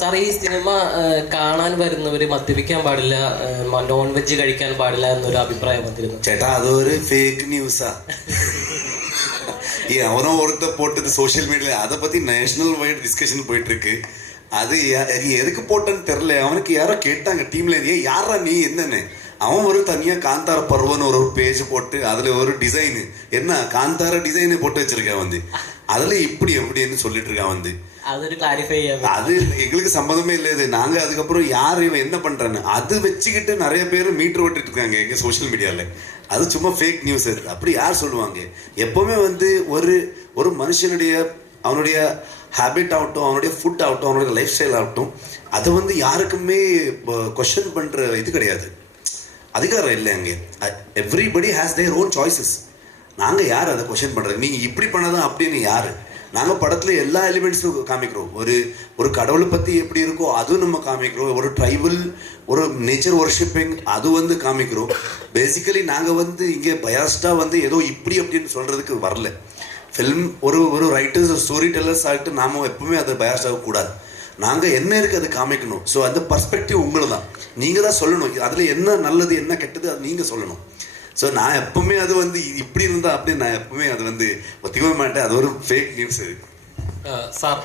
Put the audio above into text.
Sir ഈ cinema കാണാൻ വരുന്നവര് മദ്യപിക്കാൻ പാടില്ല, നോൺ വെജ് കഴിക്കാൻ പാടില്ല എന്നൊരു അഭിപ്രായം വന്നിരുന്നു. ചേട്ടാ അതൊരു ഫേക്ക് ന്യൂஸா? அவனோ ஒருத்த போட்டது சோஷியல் மீடியால அதை பத்தி நேஷனல் வைட் டிஸ்கஷன் போயிட்டு இருக்கு. அது எதுக்கு போட்டேன்னு தெரியல. அவனுக்கு யாரோ கேட்டாங்க டீம்ல, யாரா நீ என்னன்னு. அவன் ஒரு தனியா காந்தார பருவன்னு ஒரு பேஜ் போட்டு அதுல ஒரு டிசைனு, என்ன காந்தார டிசைனு போட்டு வச்சிருக்கான் வந்து. அதுல இப்படி எப்படின்னு சொல்லிட்டு இருக்கான் வந்து. அது எங்களுக்கு சம்மதமே இல்லை. இது நாங்க அதுக்கப்புறம் யார் இவன் என்ன பண்றான்னு அது வச்சுக்கிட்டு நிறைய பேர் மீட்டர் ஓட்டிட்டு இருக்காங்க எங்க சோஷியல் மீடியால. அது சும்மா ஃபேக் நியூஸ். அப்படி யார் சொல்லுவாங்க? எப்பவுமே வந்து ஒரு மனுஷனுடைய அவனுடைய ஹேபிட் ஆகட்டும், அவனுடைய ஃபுட் ஆகட்டும், அவனுடைய லைஃப் ஸ்டைல் ஆகட்டும், அதை வந்து யாருக்குமே கொஸ்டின் பண்ற இது கிடையாது, அதிகாரம் இல்லை அங்கே. Everybody has their own choices. நாங்கள் யார் அதை கொஸ்டின் பண்ணுறது? நீங்கள் இப்படி பண்ணதான் அப்படின்னு யார்? நாங்கள் படத்தில் எல்லா எலிமெண்ட்ஸும் காமிக்கிறோம். ஒரு கடவுளை பற்றி எப்படி இருக்கோ அதுவும் நம்ம காமிக்கிறோம். ஒரு ட்ரைபல், ஒரு நேச்சர் ஒர்ஷிப்பிங் அது வந்து காமிக்கிறோம். பேசிக்கலி நாங்கள் வந்து இங்கே பயாஸ்டாக வந்து ஏதோ இப்படி அப்படின்னு சொல்கிறதுக்கு வரல. ஃபில்ம் ஒரு ரைட்டர்ஸ், ஸ்டோரி டெல்லர்ஸ் ஆகிட்டு நாம் எப்பவுமே அதை பயாஸ்டாக கூடாது. நாங்கள் என்ன இருக்குது அதை காமிக்கணும். ஸோ அந்த பர்ஸ்பெக்டிவ் உங்களுக்கு தான், நீங்கள் தான் சொல்லணும். அதில் என்ன நல்லது என்ன கெட்டது அது நீங்கள் சொல்லணும். ஸோ நான் எப்பவுமே அது வந்து இப்படி இருந்தால் அப்படி நான் எப்பவுமே அது வந்து ஒத்திக்கவே மாட்டேன். அது ஒரு ஃபேக் நியூஸ். சார்